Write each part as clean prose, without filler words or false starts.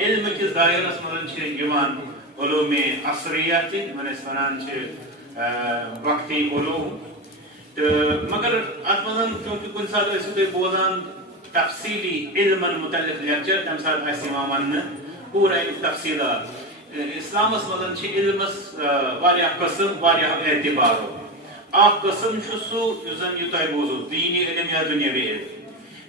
علم کس دائرس مز علوم عصریت ونان وقتی علوم تو مگر ات مز چونکہ کن سات تھی بوزان تفصیلی علم متعلق لیکچر تمہ سات ون پورا تفصیلات اسلامس مز علمس قسم اعتبارو اخ قسم سہ زن یہ تہ بوزو دینی علم یا دنیاوی علم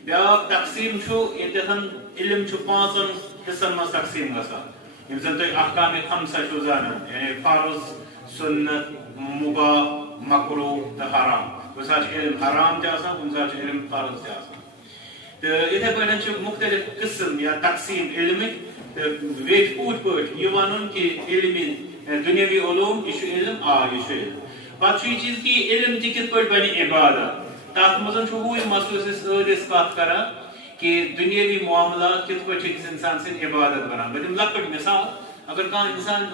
بیاکھ تقسیم یتن علم پانچن حصن مز تقسیم گژھان یم زن تہ احکام خمسہ زانان یعنی فرض سنت مباح مکروہ تو حرام کن سات علم حرام تہ کن سات علم فرض تہ تو اتھے پہ مختلف قسم یا تقسیم علمک ویٹ پوٹ پٹ یہ ون کہ علم دنیاوی علوم یہ علم یہ علم پتہ یہ چیز کہ علم تہ کت پہ بنہ عبادت تر مز وہی مسئلہ کت کران کہ دنیاوی معاملات کت پہ انسان سن عبادت بنان بہ دم لکٹ مثال اگر انسان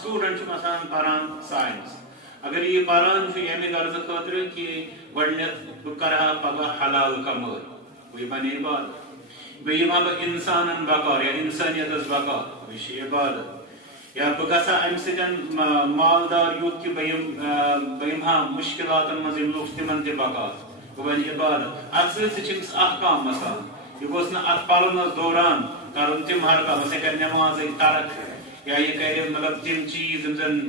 سٹوڈنٹ مثلا پران سائنس اگر یہ پران یمہ غرض خاطر کہ گۄڈنیتھ بہ کرہا پگہ حلال کمٲے یہ بنہ عبادت بیٚیہِ یِمہٕ بہٕ انسانن بقار یا انسانیتس بقار یہ عبادت یا بہ گژھا امہ سۭتۍ مالدار یوت کہ بہ یِمہا مشکلاتن منٛز یِم لُکھ تمن تہِ بقار بہ بنہِ عبادت اتھ سۭتۍ چھِ أمِس احکام آسان یہ گوٚژھ نہٕ اتھ پرنس دوران کرُن تِم حرکت بس یہ کرِ نمازٕے ترک یا یہ کرِ مطلب تِم چیٖز یِم زن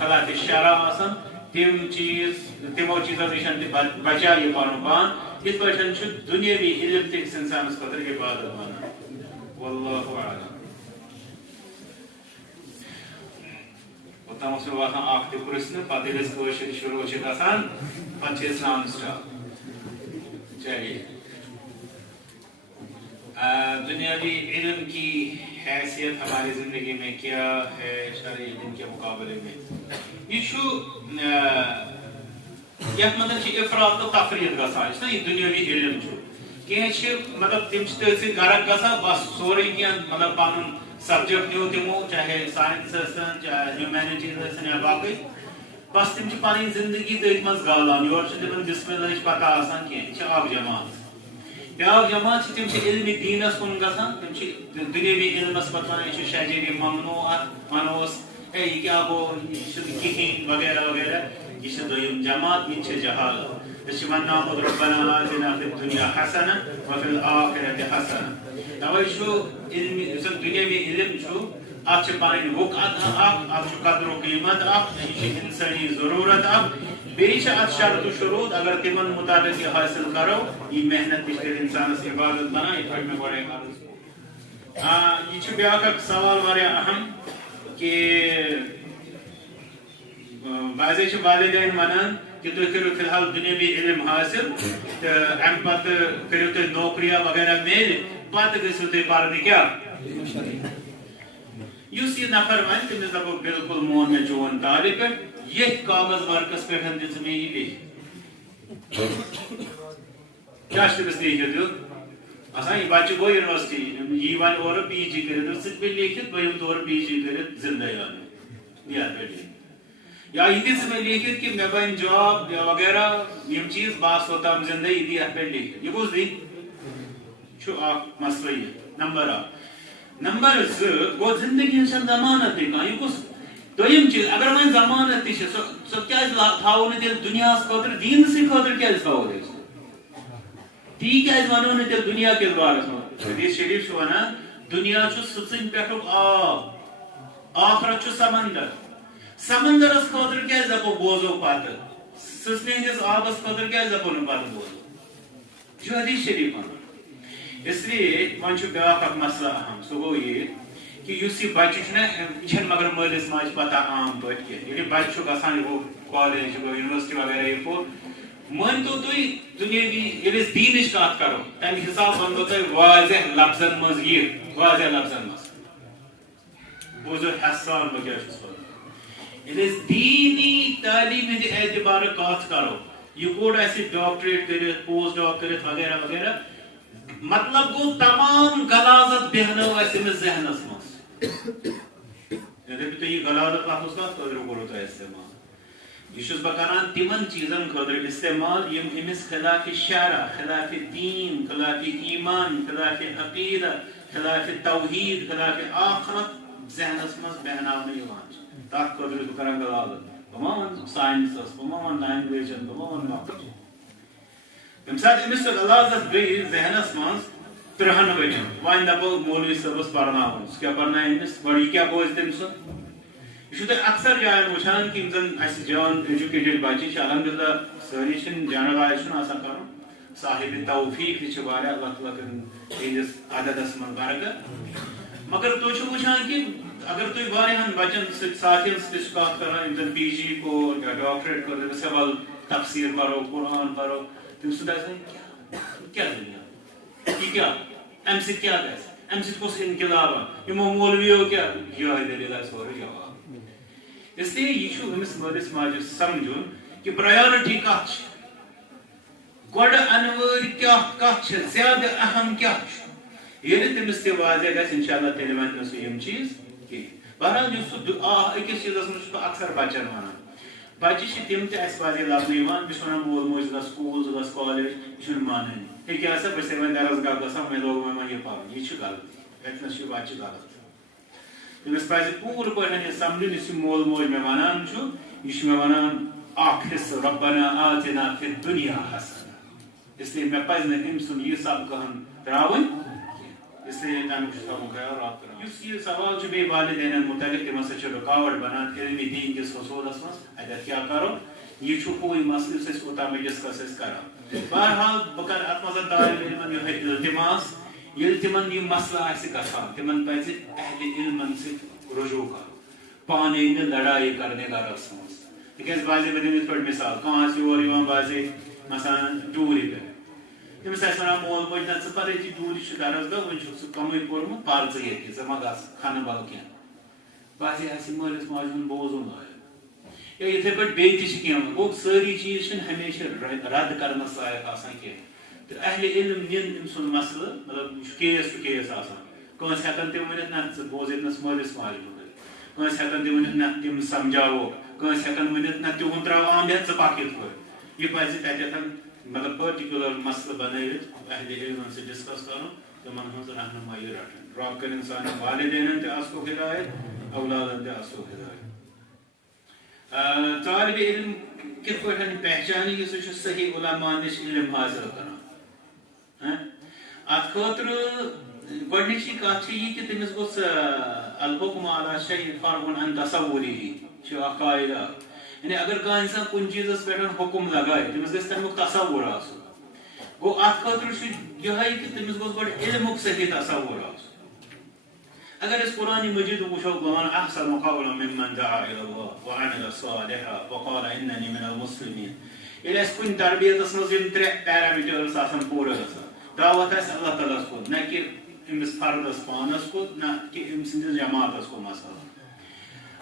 خلاف شرع آسان تِم چیٖز تِمو چیٖزو نِش تہِ بچایہِ یہِ پنُن پان یِتھ پٲٹھۍ چھُ دُنیٲوی علم تہِ أکِس انسانس خٲطرٕ عبادت بنان واللہ اعلم اوٚتام اوس مےٚ باسان اکھ تہِ پرژھنہٕ پتہٕ ییٚلہِ أسۍ کٲشِر شروع چھِ گژھان پتہٕ چھِ أسۍ تراوان سٹاپ چلیے دنیاوی علم کی حیثیت ہماری زندگی میں کیا ہے شرعی علم کے مقابلے میں یہ یتھ مز افراط تو تفریط گژھان یہ دنیاوی علم کی مطلب تم تھی سی غرق گژھان بس سوری کی مطلب پن سبجیکٹ نیو تمو چاہے سائنس چاہے ہیومینٹیز یا باقی بس تم پن زندگی تھی مز گالان یور تم بسم اللہ پتہ آسان کی اکھ جماعت بیاکھ جماعت تم علم دینس کن گژھان تم دنیاوی علمس پتہ ونان یہ شجری ممنوع منوس اے یہ کیا گو یہ کہین وغیرہ وغیرہ یہ دویم جماعت یہ جہالت اس ونان ربنا آتنا فی الدنیا حسنہ وفی الآخرۃ حسنہ توے علم دنیاوی علم ات پن وقت ات قدر و قیمت یہ انسانی ضرورت بیٚیہِ چھِ اتھ شرط و شروط اگر تمن مطابق یہ حاصل کرو یہ محنت تہ انسانس عبادت بنان یہ پہ گۄڈے یہ بیاکھ اکھ سوال واریاہ اہم کہ بعضے والدین ونان کہ تُہۍ کٔرِو فی الحال دنیاوی علم حاصل تو امہ پتہٕ کٔرِو تُہۍ نوکریا وغیرہ میلہِ پتہٕ گٔژھِو تُہۍ پرنہِ کیٛاہ یُس یہ نفر ون تٔمِس دپو بالکل مون مےٚ چون تالہِ پٮ۪ٹھ یتھ کاغذ ورکس پہ دِژ مےٚ یہِ لیکھِتھ کیٛاہ چھُ تٔمِس لیکھِتھ دیُت آسان یہ بچہ گو یونیورسٹی یہ ون اور پی جی کرت ثہ پہ لیکھت بہم طور پی جی کرت زندہ یاد پہ یا یہ دس میں لیکھت کہ مے بن جاب وغیرہ یم چیز باس ہوتا زندہ یہ یاد پہ لیکھت یہ گوس دی اخ مسئلہ یہ نمبر اکھ نمبر زٕ گو زندگی ہنٛز چھنہٕ ضمانت تہِ کانٛہہ یہ گوس دوٚیِم چیٖز اگر وۄنۍ ضمانت تہِ چھِ سۄ کیٛازِ تھاوو نہٕ تیٚلہِ دُنیاہس خٲطرٕ دیٖنسٕے خٲطرٕ کیٛازِ تھاوو أسۍ تی کیٛازِ ونو نہٕ تیٚلہِ دُنیا کِس بارس منٛز حدیث شریف چھُ ونان دُنیا چھُ سٕژنۍ پٮ۪ٹھُک آب آخرت چھُ سمندر سمندرس خٲطرٕ کیٛازِ دپو بوزو پتہٕ سٕژنہِ ہٕنٛدِس آبس خٲطرٕ کیٛازِ دپو نہٕ پتہٕ بوزو یہِ چھُ حدیث شریف ونان اس لیے وۄنۍ چھُ بیٛاکھ اکھ مسئلہ اہم سُہ گوٚو یہِ کہ یُس یہِ بچہِ چھُنہ یہِ چھنہٕ مگر مٲلِس ماجہِ پتہ عام پٲٹھۍ کینٛہہ ییٚلہِ بچہِ چھُ گژھان یہِ گوٚو کالیج یہِ گوٚو یونیورسٹی وغیرہ یہِ پوٚر مٲنتو تُہۍ دُنیٲوی ییٚلہِ أسۍ دیٖنٕچ کتھ کرو تمہِ حساب ونہٕ بہٕ تۄہہِ واضح لفظن منٛز یہِ واضح لفظن منٛز بوٗزِو ہٮ۪سہٕ سان بہٕ کیٛاہ چھُس ونان ییٚلہِ أسۍ دیٖنی تعلیٖم ہٕنٛدِ اعتبارٕ کتھ کرو یہِ کوٚر اسہِ ڈاکٹریٹ کٔرِتھ پوسٹ ڈاک کٔرِتھ وغیرہ وغیرہ مطلب گوٚو تمام غلاظت بیہنٲو اسہِ أمِس ذہنس منٛز تُہۍ یہِ غلاظت لفظ کتھ خٲطرٕ کوٚروٕ تۄہہِ استعمال یہ چھُس بہٕ کران تِمن چیٖزن خٲطرٕ استعمال یم أمِس خلاف شرع خلاف دین خلاف ایمان خلاف عقیدہ خلاف توحید خلاف آخرت ذہنس مز بہناونہٕ یِوان تتھ خٲطرٕ چھُس بہٕ کران غلالت بہٕ ما ونہٕ ساینسس بہٕ ما ونہٕ لینگویجن بہٕ ما ونہٕ باقٕے ییٚمہِ ساتہٕ أمِس سۄ غلازت گٔے ذہنس منٛز 30 ؤرین وۄنۍ دپو مولوی صٲبس پرناوُن سُہ کیٛاہ پرنایہِ أمِس گۄڈٕ یہِ کیٛاہ بوزِ تٔمۍ سُنٛد یہ چھُو تُہۍ اکثر جایَن وٕچھان کہ یِم زن اَسہِ جان ایجوکیٹڈ بچہِ چھِ الحمدللہ سٲری چھِنہٕ جانہٕ واے چھُنہٕ آسان کرُن صاحب توفیق تہِ چھِ واریاہ اللہ تعالیٰ کٔرِن تِہنٛدِس عددس منٛز برکت مگر تُہۍ چھِو وٕچھان کہ اگر تُہۍ واریاہن بچن سۭتۍ ساتھین سۭتۍ چھِ کتھ کران یِم زن پی جی کوٚر یا ڈاکٹریٹ کوٚر دپس وَل تفسیٖر پرو قرآن پرو تٔمِس سۭتۍ آسہِ کیٛاہ دُنیا یہِ کیٛاہ امہِ سۭتۍ کیٛاہ گژھِ امہِ سۭتۍ کُس انقلاب یِمو مولوِیو کیٛاہ یِہوٚے دٔلیٖل آسہِ سورُے جواب اس لیے یہ أمس مٲلِس ماجہِ سمجھُن کہ پرایورٹی کتھ چھِ گۄڈٕ انوٲرۍ کتھ چھِ زیادٕ اہم کیٛاہ چھُ ییٚلہِ تٔمِس تہِ واضح گژھِ انشاءاللہ تیٚلہِ وَنہِ نہٕ سُہ یِم چیٖز کینٛہہ بہرحال یُس سُہ أکِس چیٖزس منٛز چھُس بہٕ اکثر بچن ونان بچہِ چھِ تِم تہِ اَسہِ واضح لبنہٕ یِوان بہٕ چھُس ونان مول موج ژٕ گژھ سکوٗل ژٕ گژھ کالیج یہِ چھُنہٕ مانٲنی ہے کیٛاہ سا بہٕ چھُسے وۄنۍ درسگاہ گژھان وۄنۍ لوگ وۄنۍ یہِ پرُن یہِ چھُ غلطی اتنس چھُ بچہِ غلط تٔمِس پزِ پوٗرٕ پٲٹھۍ یہِ سمجھُن یُس یہِ مول موج مےٚ ونان چھُ یہِ چھُ مےٚ ونان اکھ حصہٕ ربنا آتنا فی الدنیا حسنہ اسلیے مےٚ پزِ نہٕ أمۍ سُنٛد یہِ سبقہٕ ہن تراوٕنۍ اسلیے تمیُک چھُ تھاوُن خیال رات کران یُس یہِ سوال چھُ بیٚیہِ والدینن متعلق تِم ہسا چھِ رُکاوٹ بنان علمی دیٖن کِس حصوٗلس منٛز اتٮ۪تھ کیٛاہ کرو یہِ چھُ ہوے مسلہٕ یُس أسۍ اوٚتام ڈسکس ٲسۍ کران بہرحال بہٕ کرٕ اتھ منٛز طالبہِ علمن یِہوٚے التماس ییٚلہِ تِمن یہِ مسلہٕ آسہِ گژھان تِمن پزِ اہلِ علمن سۭتۍ رجوع کرُن پانے نہٕ لڑایہِ کرنہِ گرس منٛز تِکیٛازِ باسے بہٕ دِمہٕ یِتھ پٲٹھۍ مثال کانٛہہ آسہِ یور یِوان باسے مثلاً ٹوٗرِ پٮ۪ٹھ تٔمِس آسہِ ونان مول موج نہ ژٕ پر ییٚتی ٹوٗرِ چھُ درسگاہ وۄنۍ چھُکھ ژٕ کمٕے پوٚرمُت پر ژٕ ییٚتی ژٕ ما گژھ کھنہٕ بل کینٛہہ باسے آسہِ مٲلِس ماجہِ ہُنٛد بوزُن لایق یا یِتھٕے پٲٹھۍ بیٚیہِ تہِ چھِ کینٛہہ گوٚو سٲری چیٖز چھِنہٕ ہمیشہِ رد کرنس لایق آسان کینٛہہ تہٕ اہلِ علم نِن أمۍ سُنٛد مسلہٕ مطلب یہِ چھُ کیس ٹُو کیس آسان کٲنٛسہِ ہٮ۪کن تِم ؤنِتھ نہ ژٕ بوز ییٚتنس مٲلِس ماجہِ مُتعلق کٲنٛسہِ ہٮ۪کن تِم ؤنِتھ نہ تِم سمجھاوو کٲنٛسہِ ہٮ۪کن ؤنِتھ نہ تِہُنٛد تراو آمد ژٕ پکھ یِتھ پٲٹھۍ یہِ پزِ تتٮ۪تھ مطلب پٔرٹِکیوٗلر مسلہٕ بنٲوِتھ اہلِ علمن سۭتۍ ڈسکس کرُن تِمن ہٕنٛز رہنمٲیی رٹٕنۍ رب کٔرِن سانٮ۪ن والدینن تہِ آسو ہدایت اولادن تہِ آسو ہدایت طالبِ علم کِتھ پٲٹھۍ پہچانہِ کہِ سُہ چھُ صحیح علما نِش علم حٲصِل کران اتھ خٲطرٕ گۄڈنِچی کتھ چھِ یہِ کہِ تٔمِس گوٚژھ الحکم علی شیء فرع عن تصوُرِہ چھُ اکھ قاعدٕ اکھ یعنی اگر کانٛہہ انسان کُنہِ چیٖزس پٮ۪ٹھ حُکم لگایہِ تٔمِس گژھِ تمیُک تصوُر آسُن گوٚو اتھ خٲطرٕ چھُ یِہوٚے کہِ تٔمِس گوٚژھ گۄڈٕ علمُک صحیح تصوُر آسُن اگر أسۍ قرآنِ مجیٖدُک وٕچھو وَمَنْ أَحْسَنُ قَوْلًا مِمَّنْ دَعَا إِلَى اللَّهِ وَعَمِلَ صَالِحًا وَقَالَ إِنَّنِي مِنَ الْمُسْلِمِينَ ییٚلہِ اَسہِ کُنہِ تربیتس منٛز یِم 3 پیرامیٖٹٲرٕس آسان پوٗرٕ گژھان دعوت آسہِ اللہ تعالیٰ ہس کُن نہ کہِ أمِس فردس پانس کُن نہ کہِ أمۍ سٕنٛدِس جماعتس کُن مثلاً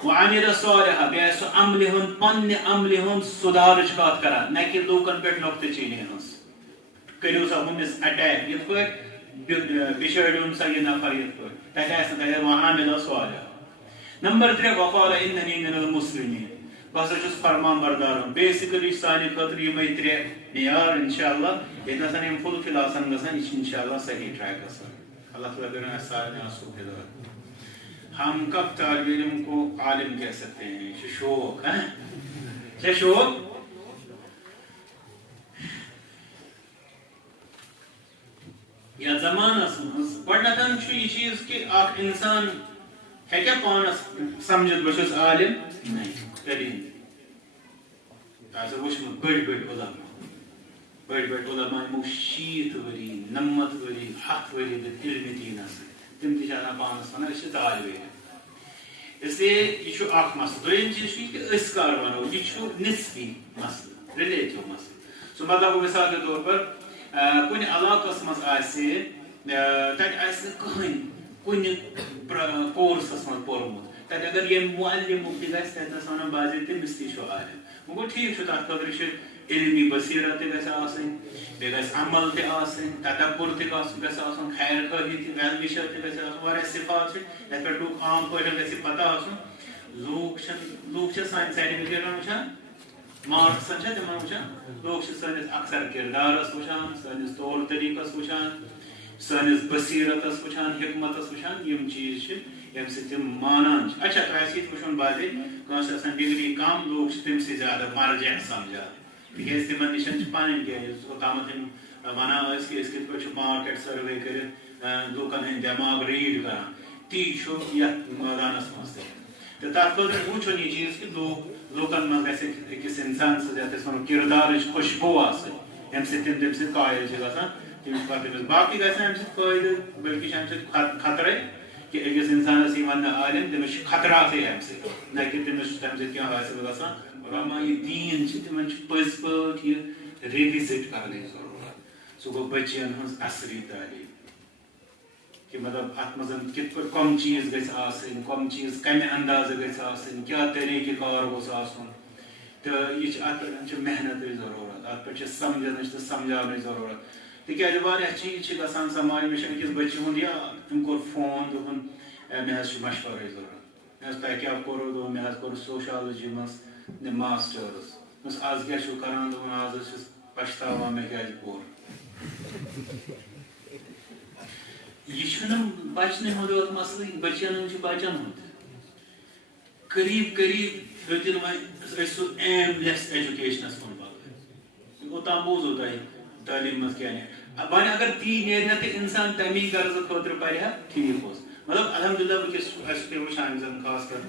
وَعَمِلَ صَالِحًا بیٚیہِ آسہِ سُہ عملہِ ہُنٛد پننہِ عملہِ ہُنٛد سُدھارٕچ کتھ کران نہ کہِ لوٗکن پٮ۪ٹھ نۄقتہٕ چیٖنی ہٕنٛز کٔرِو سا ہُمِس اٹیک یِتھ پٲٹھۍ بِشٲڑِوُن سا یہِ نفر یِتھ پٲٹھۍ تتہِ آسہِ نہٕ تتہِ وَعَمِلَ صَالِحًا نمبر 3 وَقَالَ إِنَّنِي مِنَ الْمُسْلِمِينَ بہٕ ہسا چھُس فرمان بردارُن بیسِکلی چھِ سانہِ خٲطرٕ یِمے 3 معیار انشاءاللہ ییٚتنس یِم فُلفِل آسن گژھان یہِ چھِ انشاءاللہ صحیح ٹریکس پٮ۪ٹھ اللہ تعالیٰ کٔرِن اَسہِ سارنٕے آسو ہدایت ہم کب طالب علم کو عالم کہہ سکتے ہیں یہ شوق ہے کیا شوق یا زمانس منٛز گۄڈٕنیتھ چھُ یہِ چیٖز کہِ اکھ انسان ہیٚکیٛاہ پانس سمجھِتھ بہٕ چھُس عالم کٔرِنۍ تۄہہِ آسیو وٕچھمُت بٔڑۍ علما یِمو 60 ؤری 90 ؤری 100 ؤری دِتھ علمِ دیٖنس سۭتۍ تِم تہِ چھِ آسان پانس ونان أسۍ چھِ طالبِ علم اسلیے یہِ چھُ اکھ مسلہٕ دوٚیِم چیٖز چھُ یہِ کہِ أسۍ کر ونو یہِ چھُ نسبی مسلہٕ رِلیٹِو مسلہٕ سُہ مطلب گوٚو مِثال کے طور پر کُنہِ علاقس منٛز آسہِ تتہِ آسہِ نہٕ کٕہٕنۍ کُنہِ کورسس منٛز پوٚرمُت تتہِ اگر ییٚمہِ معلمُک تہِ گژھِ تتہِ ونان باسے تٔمِس تہِ چھُ عالم وۄنۍ گوٚو ٹھیٖک چھُ تتھ خٲطرٕ چھِ علمی بصیرت تہِ گژھِ آسٕنۍ بیٚیہِ گژھِ عمل تہِ آسٕنۍ تدبُر تہِ گژھِ آسُن خیر خٲہی تہِ ویل وِشر تہِ گژھِ آسُن واریاہ صفات چھِ یتھ پٮ۪ٹھ لوٗکھ عام پٲٹھۍ گژھِ پتہ آسُن لوٗکھ چھِ سانہِ سرٹِفکیٹن وٕچھان مارکسن چھا تِمن وٕچھان لوٗکھ چھِ سٲنِس اکثر کِردارس وٕچھان سٲنِس طور طریٖقس وٕچھان سٲنِس بصیٖرتس وٕچھان حکمتس وٕچھان یِم چیٖز چھِ ییٚمہِ سۭتۍ تِم مانان چھِ. اچھا تۄہہِ آسہِ ییٚتہِ وٕچھُن باسے کٲنٛسہِ آسان ڈگری کم لوٗکھ چھِ تٔمسٕے زیادٕ مرجع سمجھان تِکیٛازِ تِمن نِش چھِ پنٕنۍ کینٛہہ یُس اوٚتامتھ یِم ونان ٲسۍ کہِ أسۍ کِتھ پٲٹھۍ چھِ مارکیٹ سٔروے کٔرِتھ لوٗکن ہٕنٛدۍ دٮ۪ماغ ریٖڈ کران تی چھُ یتھ مٲدانس منٛز تہِ تہٕ تتھ خٲطرٕ وٕچھُن یہِ چیٖز کہِ لوٗکن منٛز گژھِ أکِس انسان سٕنٛز یتھ أسۍ ونو کِردارٕچ خوشبوٗ آسٕنۍ ییٚمہِ سۭتۍ تِم تمہِ سۭتۍ قٲیل چھِ گژھان تِم چھِ پتہٕ تٔمِس باقٕے گژھِ نہٕ امہِ سۭتۍ فٲیدٕ بٔلکہِ چھِ امہِ سۭتۍ خطرے کہ أکِس انسانس یی وننہٕ عالم تٔمِس چھِ خطراتے امہِ سۭتۍ نہ کہِ تٔمِس چھُ تمہِ سۭتۍ کینٛہہ حٲصِل گژھان علما یہِ دیٖن چھِ تِمن چھِ پٔزۍ پٲٹھۍ یہِ رِوِزِٹ کرنٕچ ضروٗرت سُہ گوٚو بچین ہٕنٛز اثری تعلیٖم کہ مطلب اتھ منٛز کِتھ پٲٹھۍ کم چیٖز گژھِ آسٕنۍ کم چیٖز کمہِ اندازٕ گژھِ آسٕنۍ کیٛاہ طریٖقہٕ کار گوٚژھ آسُن تہٕ یہِ چھِ اتھ پٮ۪ٹھ چھِ محنتٕچ ضروٗرت اتھ پٮ۪ٹھ چھِ سمجھنٕچ تہٕ سمجھاونٕچ ضروٗرت تِکیٛازِ واریاہ چیٖز چھِ گژھان سماج مےٚ چھُ أکِس بچہِ ہُنٛد یا أمۍ کوٚر فون دوٚپُن مےٚ حظ چھُ مشورٕچ ضروٗرت مےٚ حظ تۄہہِ کیٛاہ کوٚروٕ دوٚپُن مےٚ حظ کوٚر سوشالجی منٛز ماسٹٲرٕس دوٚپمَس آز کیٛاہ چھُو کران دوٚپُن آز حظ چھُس پشتاوان مےٚ کیٛازِ کوٚر یہ چھُنہٕ بچنہِ ہُنٛد یوت مسلہٕ بچن ہُنٛد چھُ بچن ہُنٛد قریٖب قریٖب ہیوٚتِن وۄنۍ أسۍ سُہ ایم لیس ایجوکیشنس کُن پکٕنۍ اوٚتام بوٗزوٕ تۄہہِ تعلیٖم منٛز کیٛاہ نیرِ وۄنۍ اگر تی نیرِ ہا تہٕ انسان تمی غرضہٕ خٲطرٕ پرِ ہا ٹھیٖک اوس مطلب الحمدللہ وٕنکیٚس اَسہِ تہِ وٕچھان زن خاص کر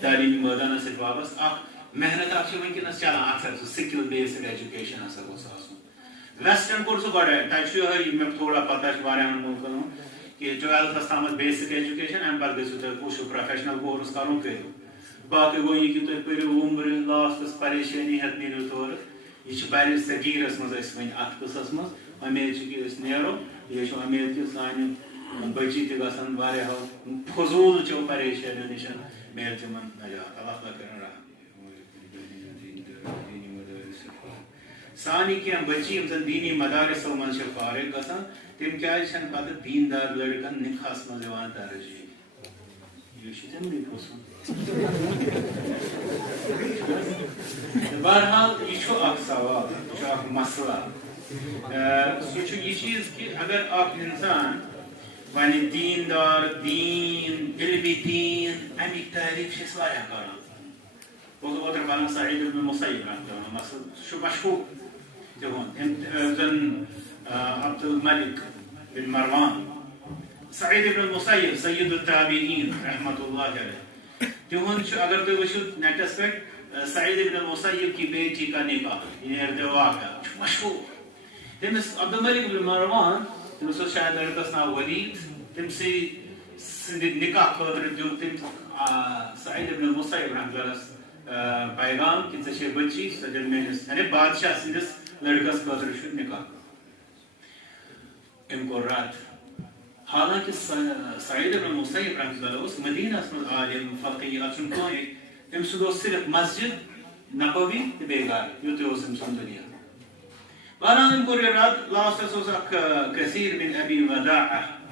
تعلیٖمی مٲدانس سۭتۍ وابستہٕ اکھ محنت اکھ چھِ وٕنکیٚنس چلان اکثر سُہ سِکل بیسڈ ایجوکیشن ہسا گوٚژھ آسُن ویسٹرن کوٚر سُہ گۄڈے تتہِ چھُ یِہوے مےٚ تھوڑا پتہ چھِ واریاہن مُلکن ہُنٛد کہ 12تھس تامتھ بیسک ایجوکیشن امہِ پتہٕ گٔژھِو تُہۍ پوٗشِو پروفیشنل کورس کرُن کٔرِو باقٕے گوٚو یہِ کہِ تُہۍ پٔرِو وُمبرٕ لاسٹس پریشٲنی ہٮ۪تھ نیٖرِو تورٕ یہِ چھِ بَرِ صغیٖرس منٛز أسۍ وۄنۍ اتھ قٕصس منٛز امید چھِ کہِ أسۍ نیرو یہِ چھُ امید کہِ سانہِ بچی تہِ گژھن واریاہو فضوٗل چو پریشٲنیو نِش میلہِ تِمن نجات اللہ تعالیٰ کٔرِنۍ رحم سانہِ کینٛہہ بچی یِم زن دیٖنی مدارسو منٛز چھِ فارغ گژھان تِم کیٛازِ چھنہٕ پتہٕ دیٖندار لڑکن نِکاحس منٛز یِوان ترجیح یہِ چھُ تِمنٕے پوٚژھمُت بہرحال یہِ چھُ اکھ سوال یہِ چھُ اکھ مسلہٕ سُہ چھُ یہِ چیٖز کہِ اگر اکھ انسان وۄنۍ دیٖندار دیٖن علمِ دیٖن امیِکۍ تعریٖف چھِ أسۍ واریاہ کران بہٕ اوسُس اوترٕ پنُن سعید ابن مسیب رحمتُllahi مسلہٕ سُہ چھُ مشہوٗر تِہُنٛد أمۍ زن عبد الملک بن مروان سعید ابن مسیب سید التابعین رحمتُllahi علیہ تِہُنٛد چھُ اگر تُہۍ وٕچھِو نیٹس پٮ۪ٹھ سعید ابن مسیب کی بیٹی کا نکاح یہِ نیرِ تۄہہِ واقعہ چھُ مشہوٗر تٔمِس عبد الملک بن مروان تٔمِس اوس شاید لڑکس ناو ولید تٔمسٕے سٕنٛدِ نکاح خٲطرٕ دیُت تٔمۍ سعید ابن مسیب رحمتُllahس پیغام کہ ژےٚ چھے بچی سۄ دِن میٲنِس یعنی بادشاہ سٕنٛدِس لڑکس خٲطرٕ چھُ نکاح أمۍ کوٚر رد حالانکہِ سعید ابن مسیب رحمتُllahi اوس مدیٖنس منٛز عالم فقیٖر اتھ چھُنہٕ کٕہٕنۍ أمۍ سُنٛد اوس صرف مسجد نبوی تہٕ بیٚیہِ گرٕ یُتُے اوس أمۍ سُنٛد دُنیا بہرحال أمۍ کوٚر یہِ رد لاسٹس اوس اکھ کثیٖر بن ابی وداع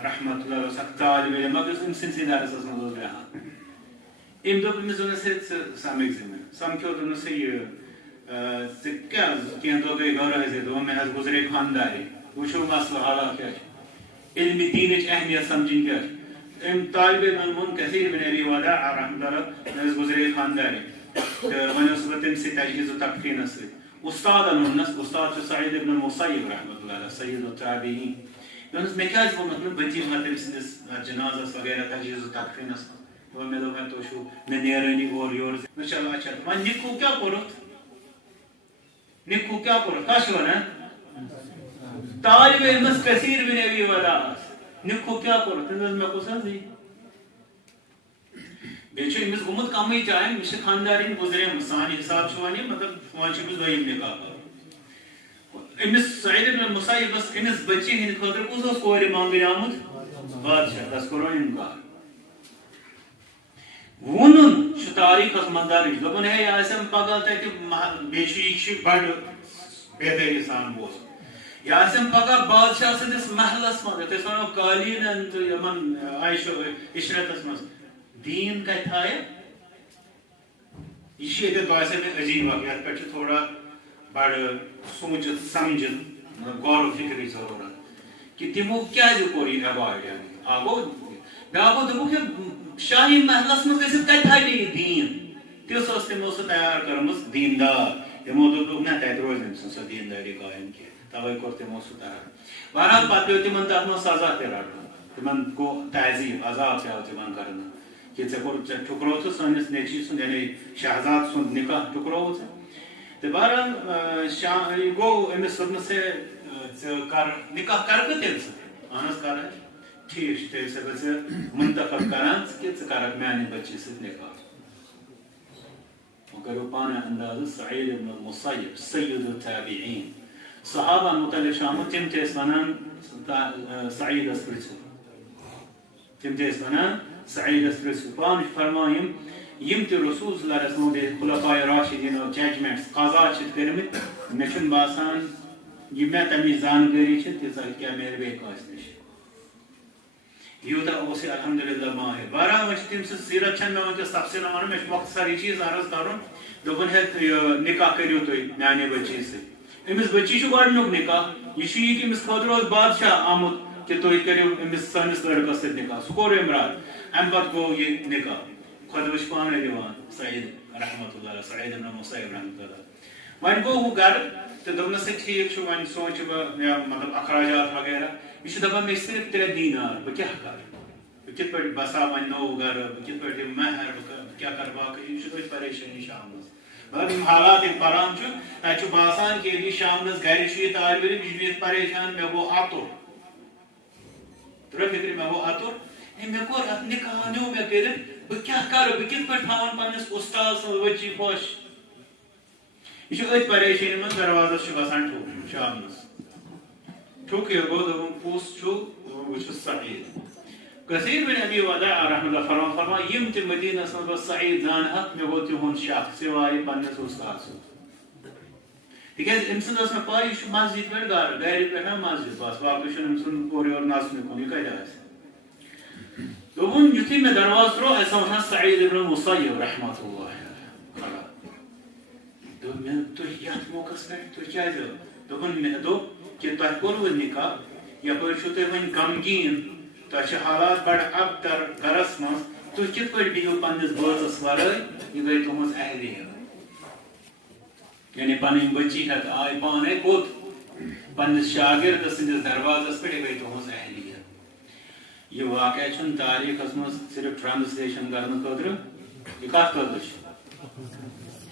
رحمتُllahi اوس اکھ طالبہِ علم مگر أمۍ سٕنٛدسٕے درسس منٛز اوس بیٚہوان أمۍ دوٚپ أمِس دوٚپنس ہے ژٕ سمکھ مےٚ سمکھیو دوٚپنس ہے یہِ ژٕ کیٛاہ کینٛہہ دۄہ گٔے گرٕ ٲسۍ دوٚپُن مےٚ حظ گُزرے خانٛدارے وٕچھو مسلہٕ حالات کیٛاہ چھِ علمِ دیٖنٕچ اہمیت سمجھِنۍ کیٛاہ چھِ أمۍ طالبہِ علمن ووٚن کثیٖر بن ابی وداع رحمتُllahi مےٚ حظ گُزرے خانٛدارے تہٕ وۄنۍ اوسُس بہٕ تٔمسٕے تجہیٖز و تکفیٖنس سۭتۍ اُستادن ووٚننس اُستاد چھُ سعید ابن مسیب رحمتُllahi علیہ سید التابعین دوٚپنس مےٚ کیٛازِ ووٚنُکھ نہٕ بہٕ تہِ یِمہٕ ہا تٔمۍ سٕنٛدِس جنازس وغیرہ تجہیٖز و تکفیٖنس منٛز مےٚ دوٚپ وۄنۍ تُہۍ چھُو مےٚ نیرٲنی اورٕ یورٕ مےٚ چلو اچھا وۄنۍ نِکوٗ کیٛاہ کوٚرُتھ نِکوٗ کیٛاہ کوٚرُتھ کیٛاہ چھُ ونان طالبہِ علمس کثیٖر بن ابی وداعس نِکوٗ کیٛاہ کوٚرُتھ تٔمۍ دوٚپ مےٚ کُس حظ یی بیٚیہِ چھُ أمِس گوٚمُت کمٕے ٹایم یہِ چھِ خانٛدارِنۍ گُزریمٕژ سانہِ حساب چھُ وۄنۍ مطلب وۄنۍ چھُ أمِس دوٚیِم نکاح کرُن أمِس سعید ابن مسیبس أمِس بچی ہٕنٛدِ خٲطرٕ کُس اوس کورِ منٛگنہِ آمُت بادشاہ تس کوٚرُن اِنکار وونُن چھُ تاریٖخس منٛز درٕج دوٚپُن ہے یہِ آسٮ۪م پگاہ تتہِ بیٚیہِ چھُ یہِ چھُ بڑٕ بےدٲری سان بوزُن یہِ آسٮ۪م پگاہ بادشاہ سٕنٛدِس محلس منٛز یتھ أسۍ ونو قٲلیٖنن تہٕ یِمن عایشو عشرتس منٛز دیٖن کتہِ تھایہِ یہِ چھُ ییٚتٮ۪تھ باسیو مےٚ عجیٖب اکھ یتھ پٮ۪ٹھ چھُ تھوڑا بڑٕ سوٗنٛچِتھ سمجھِتھ غورو فِکرٕچ ضروٗرت کہ تمو کیا کور یہ ایوائڈ آگو بیاکو دوپک شاہی محلس مز گھت کتہ ہٹے یہ دین تس تمو سہ تیار کرمز دیندار تمو دوپک نا تت روز أمۍ سٕنٛز سۄ دینداری قائم کی توے کور تمو سہ تیار بہرحال پتہ پیو تمن تتھ منٛز سزا تہ رٹُن تمن گو تعذیب عذاب تہ آو تمن کرنہٕ کہ ژےٚ کوٚر ژےٚ ٹھُکروو سٲنِس نیٚچوۍ سُنٛد یعنی شہزاد سُنٛد نکاح ٹھُکروو ژےٚ تہٕ بہرحال یہِ گوٚو أمِس دوٚپنَس ہے ژٕ کر نکاح کرکھٕ تیٚلہِ ژٕ اہن حظ کرٕ ٹھیٖک چھُ تیٚلہِ چھَکھ ژٕ منتخب کران کہ ژٕ کرکھ میانہِ بچی سۭتۍ نکاح وۄنۍ کٔرِو پانَے اندازٕ سعید ابن المسیب سید التابعین صحابہ متعلق چھُ آمُت تِم تہِ ٲسۍ ونان سعیدس پرژھِو تِم تہِ ٲسۍ ونان سعیدس پرژھِو پانہٕ چھُ فرمایم یم تہِ رسول صلی اللہ علیہ وسلم خلفاء راشدین ججمنٹس قضا چھِ کٔرمٕتۍ مےٚ چھُنہٕ باسان یہ مےٚ تمِچ زانکٲری چھِ تیٖژاہ کیٛاہ میلہِ بیٚیہِ کٲنٛسہِ نِش یوٗتاہ اوس یہِ الحمدللہ ماہر بہرحال وۄنۍ چھِ تٔمۍ سٕنٛز سیٖرت چھنہٕ مےٚ وٕنکٮ۪س تفصیٖلن وَنُن مےٚ چھُ مۄختصر یہِ چیٖز عرض کرُن دوٚپُن ہے نکاح کٔرِو تُہۍ میانہِ بچی سۭتۍ أمِس بچی چھُ گۄڈنیُک نکاح یہِ چھُ یہِ کہِ أمِس خٲطرٕ اوس بادشاہ آمُت کہ تُہۍ کٔرِو أمِس سٲنِس لڑکس سۭتۍ نکاح سُہ کوٚر أمۍ راتھ اَمہِ پتہٕ گوٚو یہِ نکاح خۄدوٕ چھُ پانے دِوان سعید رحمۃ اللہ سعید ابن مسیب رحمۃ اللہ وۄنۍ گوٚو ہُہ گرٕ تہٕ دوٚپنس ہے ٹھیٖک چھُ وۄنۍ سونٛچہٕ بہٕ مےٚ مطلب اخراجات وغیرہ یہِ چھُ دپان مےٚ چھِ صرف 3 دینار بہٕ کیٛاہ کرٕ بہٕ کِتھ پٲٹھۍ بسا وۄنۍ نوٚو گرٕ بہٕ کِتھ پٲٹھۍ دِمہٕ مہر بہٕ کیٛاہ کرٕ باقٕے یہِ چھُ أتھۍ پریشٲنی شامنس مطلب یِم حالات ییٚلہِ پران چھُ تتہِ چھُ باسان کہِ ییٚلہِ یہِ شامنس گرِ چھُ یہِ طالبہِ علم یہِ چھُ بِہِتھ پریشان مےٚ گوٚو اتُر ترٛٲو فِکرِ مےٚ گوٚو اتُر ہے مےٚ کوٚر اتھ نکاح نیوٗ مےٚ کٔرِتھ بہٕ کیٛاہ کرٕ بہٕ کِتھ پٲٹھۍ تھاون پننِس اُستاد سٕنٛز بچی خۄش یہ چھُ أتھۍ پریشٲنی منٛز دروازس چھُ گژھان ٹھوٚک شامنس ٹھوٚک ییٚلہِ گوٚو دوٚپُن کُس چھُ بہٕ چھُس سعید کثیر بن ابی وداع رحمۃ اللہ فرما یم تہِ مدینس منٛز بہٕ سعید زانہک مےٚ گوٚو تِہُنٛد شک سِوایہِ پننِس اُستاد سُنٛد تِکیٛازِ أمۍ سٕنٛز ٲس مےٚ پاے یہِ چھُ مسجد پٮ۪ٹھ گرٕ گرِ پٮ۪ٹھ نا مسجد بس باقٕے چھُنہٕ أمۍ سُنٛد اورٕ یورٕ نژنہٕ کُن یہِ کتہِ آسہِ دوٚپُن یُتھُے مےٚ دروازٕ ترٛوو اَسہِ وَنان سعید ابن المسیب رحمۃ اللہ دوٚپ مےٚ تُہۍ یتھ موقعس پٮ۪ٹھ تُہۍ کیٛازِ دوٚپُن مےٚ دوٚپ کہِ تۄہہِ کوٚروٕ نکاح یپٲرۍ چھُو تُہۍ وۄنۍ غمگیٖن تۄہہِ چھِ حالات بڑٕ ابتر گرس منٛز تُہۍ کِتھ پٲٹھۍ بِہِو پننِس بٲژس ورٲے یہِ گٔے تُہنٛز اہلیت یعنی پنٕنۍ بچی ہٮ۪تھ آیہِ پانے کوٚت پننِس شاگرد سٕنٛدِس دروازس پٮ۪ٹھ یہِ گٔے تُہنٛز اہلیت یہِ واقعہ چھُنہٕ تاریٖخس منٛز صرف ٹرانسلیشن کرنہٕ خٲطرٕ یہِ کتھ خٲطرٕ چھُ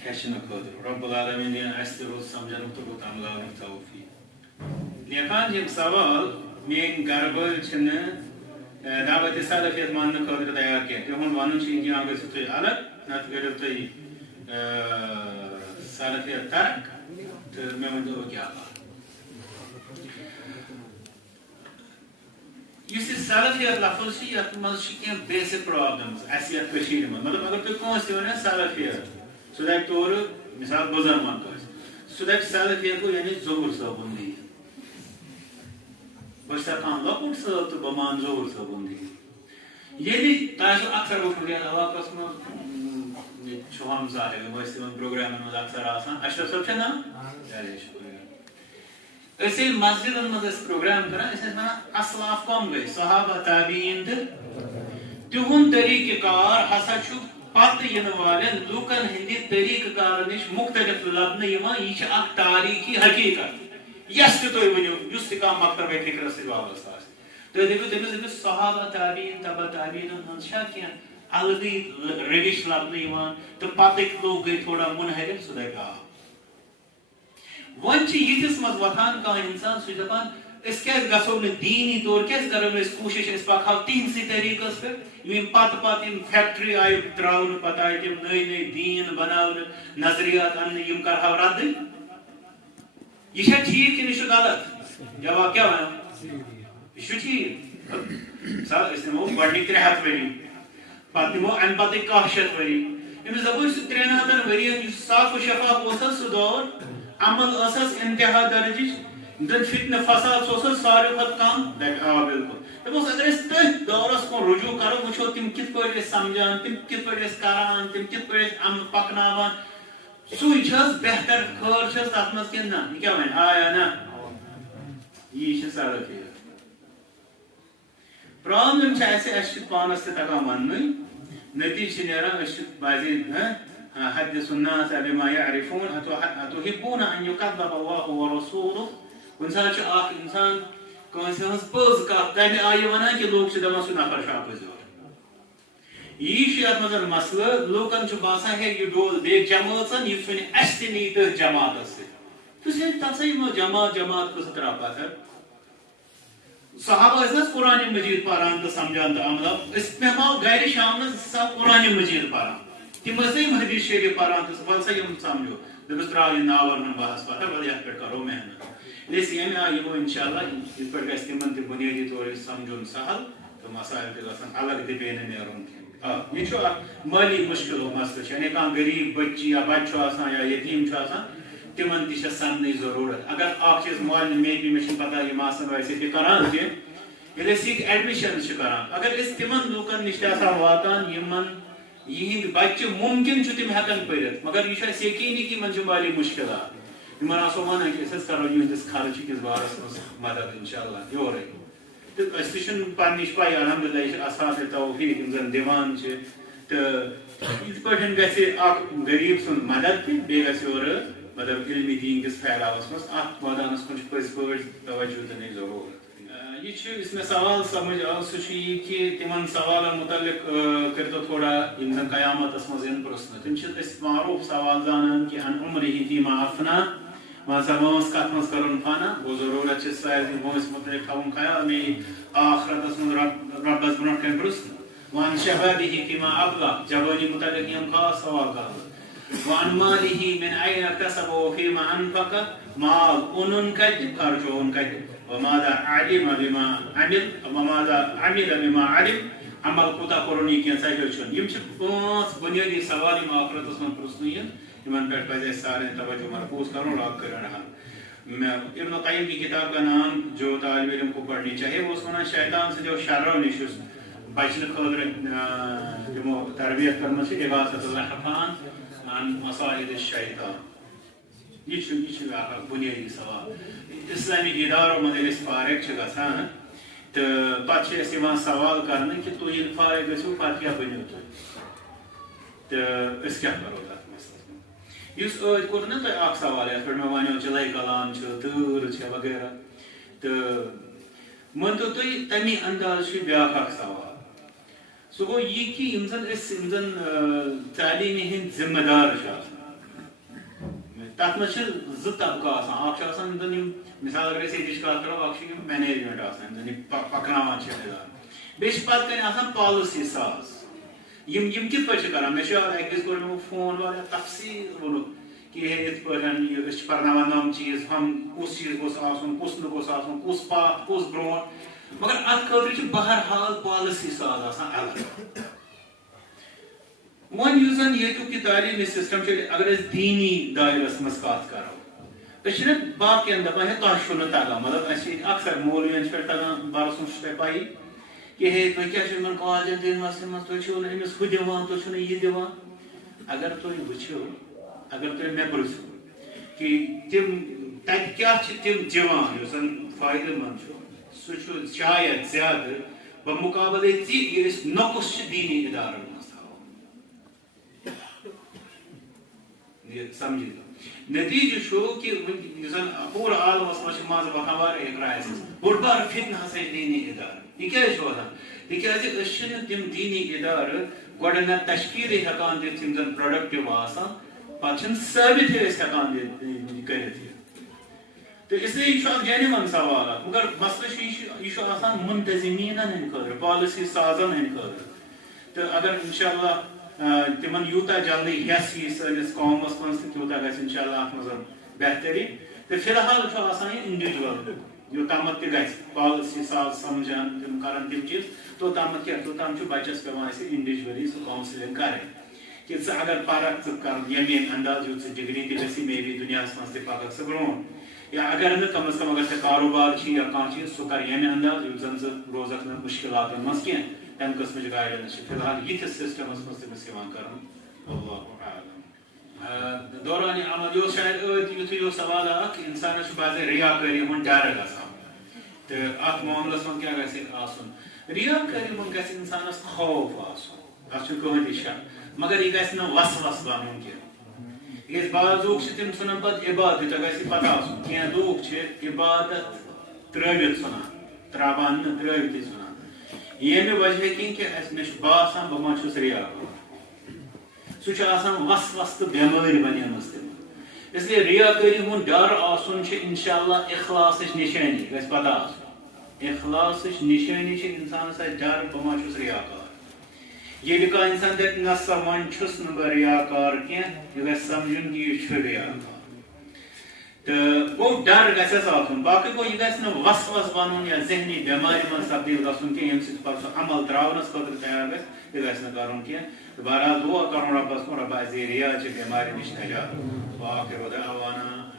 ہیٚچھنہٕ خٲطرٕ رۄب العالمیٖن دِیِن اسہِ تہِ رُت سمجھنُک تہٕ رُت عملاونُک توفیٖق لیکھان یِم سوال میٲنۍ گرٕ وٲلۍ چھِنہٕ دعوتِ سلفیت ماننہٕ خٲطرٕ تیار کینٛہہ تِہُنٛد ونُن چھُ یہِ یا گٔژھِو تُہۍ الگ نتہٕ کٔرِو تُہۍ سلفیت ترک تہٕ مےٚ ؤنۍتو بہٕ کیٛاہ کرٕ یُس یہِ سلفیت لفظ چھُ یتھ منٛز چھِ کینٛہہ بیسک پرابلمز اسہِ یتھ کٔشیٖرِ منٛز مطلب اگر تُہۍ کٲنٛسہِ تہِ ؤنِو سلفیت سُہ دپہِ تورٕ مثال بہٕ زن ونہٕ کٲنٛسہِ سُہ دپہِ سلفیت گوٚو یعنی ظہوٗر صٲبُن دین بہٕ چھُس دپان لۄکُٹ صٲب تہٕ بہٕ مان ظہوٗر صٲبُن دین ییٚلہِ تۄہہِ آسیو اکثر وٕچھمُت یتھ علاقس منٛز ییٚتہِ چھُ ہمساے یِم ٲسۍ تِمن پروگرامن منٛز اکثر آسان اشرف صٲب چھا ناو چلے شُکریہ أسۍ ییٚلہِ مسجدن منٛز ٲسۍ پروگرام کران أسۍ ٲسۍ ونان اسلاف کم گٔے صحابہ تابعیٖن تہٕ تِہُنٛد طریٖقہٕ کار ہسا چھُ پتہٕ یِنہٕ والٮ۪ن لُکن ہٕنٛدِ طریٖقہٕ کار نِش مُختلف لبنہٕ یِوان یہِ چھِ اکھ تاریٖخی حقیٖقت یس تہِ تُہۍ ؤنِو یُس تہِ کانٛہہ مکتبے فکرس سۭتۍ وابستہٕ آسہِ تُہۍ دٔپِو تٔمِس دٔپِو صحابہ تابعیٖن تبع تابعیٖنن ہٕنٛز چھا کینٛہہ الگٕے رٔوِش لبنہٕ یِوان تہٕ پتٕکۍ لوٗکھ گٔے تھوڑا مُنحرف سُہ دپہِ آ وۄنۍ چھِ یِتھِس منٛز وۄتھان کانٛہہ انسان سُہ چھُ دپان أسۍ کیٛازِ گژھو نہٕ دیٖنی طور کیٛازِ کرو نہٕ أسۍ کوٗشش أسۍ پکہو تِہنٛدسٕے طریٖقس پٮ۪ٹھ یِم پتہٕ یِم فیکٹری آیہِ تراونہٕ پتہٕ آیہِ تِم نٔے نٔے دیٖن بناونہٕ نظریات اننہٕ یِم کرہو ردٕے یہ چھا ٹھیک کِنہٕ یہِ چھُ غلط جواب کیٛاہ ونو یہِ چھُ ٹھیک مثال أسۍ نِمو گۄڈنِکۍ 300 ؤری پتہٕ نِمو امہِ پتٕکۍ 100 ؤری أمِس دپو سُہ 300 ؤرین یُس صاف و شفاف اوس حظ سُہ دور عمل ٲس حظ انتہا درجٕچ فتنہٕ فساد اوس حظ ساروی کھۄتہٕ کم دپہِ آ بالکل دپوس اگر أسۍ تٔتھۍ دورس کُن رجوع کرو وٕچھو تِم کِتھ پٲٹھۍ ٲسۍ سمجھان تِم کِتھ پٲٹھۍ ٲسۍ کران تِم کِتھ پٲٹھۍ ٲسۍ عمل پکناوان سُے چھِ حظ بہتر خٲر چھِ حظ تتھ منٛز کِنہٕ نہ یہِ کیٛاہ وَنہِ آ یا نہ یی چھِ سلفیت پرابلم اس پانس تگان ون نتیجہ نیران بازی حدث الناس بما يعرفون اتحبون ان يكذب الله ورسوله کن سات انسان کنس ہز پز کت تمہ آئی ونان کہ لوگ دپان سہ نفر پزور یہ مز مسئلہ لوکن باسان ہے یہ ڈول بیگ جماعت یہ ثن اس تہ نی تہ جماعت سی تب سا جماعت جماعت کس ترا پتھر صحابہ ٲسۍ قرآن مجید پران تو سمجھان تو عمل بیمو گھر شام سا قرآن مجید پران تم حدیث شریف پران تو ول سا سمجھو دس تراو یہ ناول بحث پتہ ول یہ پہ کرو محنت اس لیے آئی ان شاء اللہ یہ پہ گھر تمن تہ بنیادی طور سمجھن سہل تو مسائل تہ گھن الگ تہ پے نیرن یہ مالی مشکل مسئلہ یعنی کھانا غریب بچی یا بچہ یا یتیم تمن تہ سننے ضرورت اگر اخ چیز مالن مے بھی مجھے پتہ یہ آسان ویسے تہ کران کہ ییٚلہِ أسۍ ییٚتہِ ایڈمِشن کران اگر أسۍ تمن لوکن نش واتان یمن یہند بچہ ممکن تم ہیکن پرت مگر یہ یقینی کہ ان مالی مشکلات ان آسو ونان کہ أسۍ کرو یہندس خرچ کس بارس مز مدد انشاء اللہ یورے تو پنش پائی الحمد للہ یہ اصحاب توفیق زن دان تو یہ پہ گھ غریب سن مدد تہ بیٚیہِ گژھِ یورٕ مطلب علمی دین کس پھیلاوس مز ات مٲدانس کن پز پٲٹھۍ توجہ دنٕچ ضرورت یہ اس میں سوال سمجھ آو سہ کہ تمن سوالن متعلق کرتو تھوڑا یم زن قیامت مز ان پرسن تم معروف سوال زانان کہ ان عمرہ فیما افنا مان سا وس کت مز کرن فنا گو ضرورت سارے وس متعلق تھون خیال میں آخرت مز ربس برو کن پرسن وان شبابہ فیما ابلا جوانی متعلق یم خاص سوال کرن وان مالہ من این اکتسب وفیما انفق مال اونن کت خرچون کت وماذا علم بما عمل وماذا عمل بما علم عمل کوتا کرونی کی سا ہیوچن یم پانچ بنیادی سوال یم آخرتس من پرسنی یمن پہ پزے سارے توجہ مرکوز کرو لاگ کر رہا ابن قیم کی کتاب کا نام جو طالب علم کو پڑھنی چاہیے وہ سنا شیطان سے جو شرر نشس بچنے خاطر تمو تربیت کرنا سے عبادت الرحمن عن مصائد الشیطان یہ بنیادی سوال اسلامک اداروں مز فارغ گھان تو پتہ سوال کرنے کہ تھی یل فارغ گھو پتہ کیا بنو تھی تو کیا کرو تر مسئلہ اس عید کور نا تھی اخ سوال یت پہ مے ونو چلائی کلان تر وغیرہ تو مانتو تھی تمی انداز بیاکھ اخ سوال سہ گو یہ کہ یم زن تعلیمی ہند ذمہ دار تک مز زٕ طبقہٕ آسان اکھ مثال اگر یہ کت کرو اکھ مینیجمنٹ پکناوان ادارٕ بیٚیہِ پتہٕ کَنہِ آسان پالسی ساز یم کِتھ پٲٹھۍ چھِ کران مےٚ چھُ یاد اکہِ وِزِ کوٚر مےٚ فون واریاہ تفصیٖل ووٚنُکھ کہ یِتھ پٲٹھۍ أسۍ چھِ پرناوان نم چیٖز ہم کُس چیٖز گوٚژھ آسُن کُس نہٕ گوٚژھ آسُن کُس پتھ کُس برونٛٹھ مگر اتھ خٲطرٕ چھِ بہرحال پالسی ساز آسان الگ ون یُس زن ییٚتیُک یہِ تعلیمی سسٹم چھُ اگر أسۍ دیٖنی دایرس منٛز کتھ کرو أسۍ چھِنہ باقین دپان ہے تۄہہِ چھُو نہٕ تگان مطلب اَسہِ چھِ ییٚتہِ اکثر مولوِین چھِ پٮ۪ٹھ تگان برسُن چھُ تۄہہِ پایی کہ ہے تُہۍ کیٛاہ چھِو یِمن کالجن یونیورسٹین منٛز تُہۍ چھِو نہٕ أمِس ہُہ دِوان تُہۍ چھِو نہٕ یہِ دِوان اگر تُہۍ وٕچھِو اگر تُہۍ مےٚ پرٕژھِو کہ تِم تتہِ کیٛاہ چھِ تِم دِوان یُس زن فٲیدٕ منٛد چھُ سُہ چھُ شاید زیادٕ بمقابلے ژِ یہِ أسۍ نۄقُص چھِ دیٖنی ادارن منٛز سمجھ نتیجہ کہ پورا عالمس مز وقان واریاہ کرائسس بوڑ بار فتنہ ہسا دینی ادارہ یہ کیا واتان تکیازِ تم دینی ادارہ گۄڈٕ نہ تشکیل ہیکان دِتھ یم زن پروڈکٹیو آسان پتہ ثابت ہیکان کرتھ تو اس لیے یہ جینون سوالات مگر مسئلہ یہ آسان منتظمین ہند خاطر پالسی سازن ہند خاطر تو اگر انشاءاللہ تمن یوتا جلدی ہس یہ سنس قومس مز تیوتا گھس انشاءاللہ ات مز بہتری تو فی الحال آسان یہ انڈیویجول یوتامت تہ گھس پالسی ساز سمجھان تم کران تم چیز توتامت کیا توتام بچس پیوان اسے انڈیویجولی سہ کاؤنسلنگ کریں کہ اگر پرکھ ژٕ ییٚمہِ انداز یوت ڈگری تہ گژھی مے بی دنیا مز تہ پکھ ژٕ برونٛٹھ یا اگر نہ کم از کم اگر ژےٚ کاروبار چھی یا کانٛہہ چیز سُہ کر ییٚمہِ انداز یُتھ زن ژٕ روزکھ نہٕ مشکلاتن منٛز کینٛہہ تمہ قسمٕچ گایڈنس فی الحال یتھس سسٹمس مز تمس کرن اللہ اعلم دوران عمل یہ شاید یتھے سوال اخ انسانس بعض ریاکاری ہند ڈر گژھان تو ات معاملس من کیا گژھِ آسُن ریاکاری من گژھِ اِنسانس خوف آسُن تتھ چھُ کٕہۭنۍ تہِ شک مگر یہِ گژھِ نہٕ وسوس بنُن کینٛہہ یہِ گژھِ بعض لوٗکھ چھِ تِم ژھٕنان پتہٕ عبادت تۄہہِ گژھِ پتہ آسُن کینٛہہ لوٗکھ چھِ عبادت ترٛٲوِتھ ژھٕنان ترٛاوان نہٕ ترٛٲوتھٕے ژھٕنان ییٚمہِ وجہ کِنۍ کہِ اَسہِ مےٚ چھُ باسان بہٕ ما چھُس ریاکار سُہ چھُ آسان وسوس تہٕ بٮ۪مٲرۍ بنیمٕژ تِمن اسلیے ریاکٲری ہُنٛد ڈر آسُن چھُ انشاءاللہ اخلاصٕچ نِشٲنی گژھِ پتہ آسُن اخلاصٕچ نِشٲنی چھِ انسانس آسہِ ڈر بہٕ ما چھُس ریاکار ییٚلہِ کانٛہہ انسان دپہِ نہ سا وۄنۍ چھُس نہٕ بہٕ ریاکار کینٛہہ یہِ گژھِ سمجھُن کہِ یہِ چھُ ریاکار تہٕ گوٚو ڈر گژھٮ۪س آسُن باقٕے گوٚو یہِ گژھِ نہٕ وسوس بنُن یا ذہنی بٮ۪مارِ منٛز تبدیٖل گژھُن کینٛہہ ییٚمہِ سۭتۍ پتہٕ سُہ عمل ترٛاونس خٲطرٕ تیار گژھِ یہِ گژھِ نہٕ کرُن کینٛہہ تہٕ بہرحال دعا کرُن رۄبس کُن رۄبا اَسہِ دِ ریا چہِ بٮ۪مارِ نِش نجات وآخر دعوانا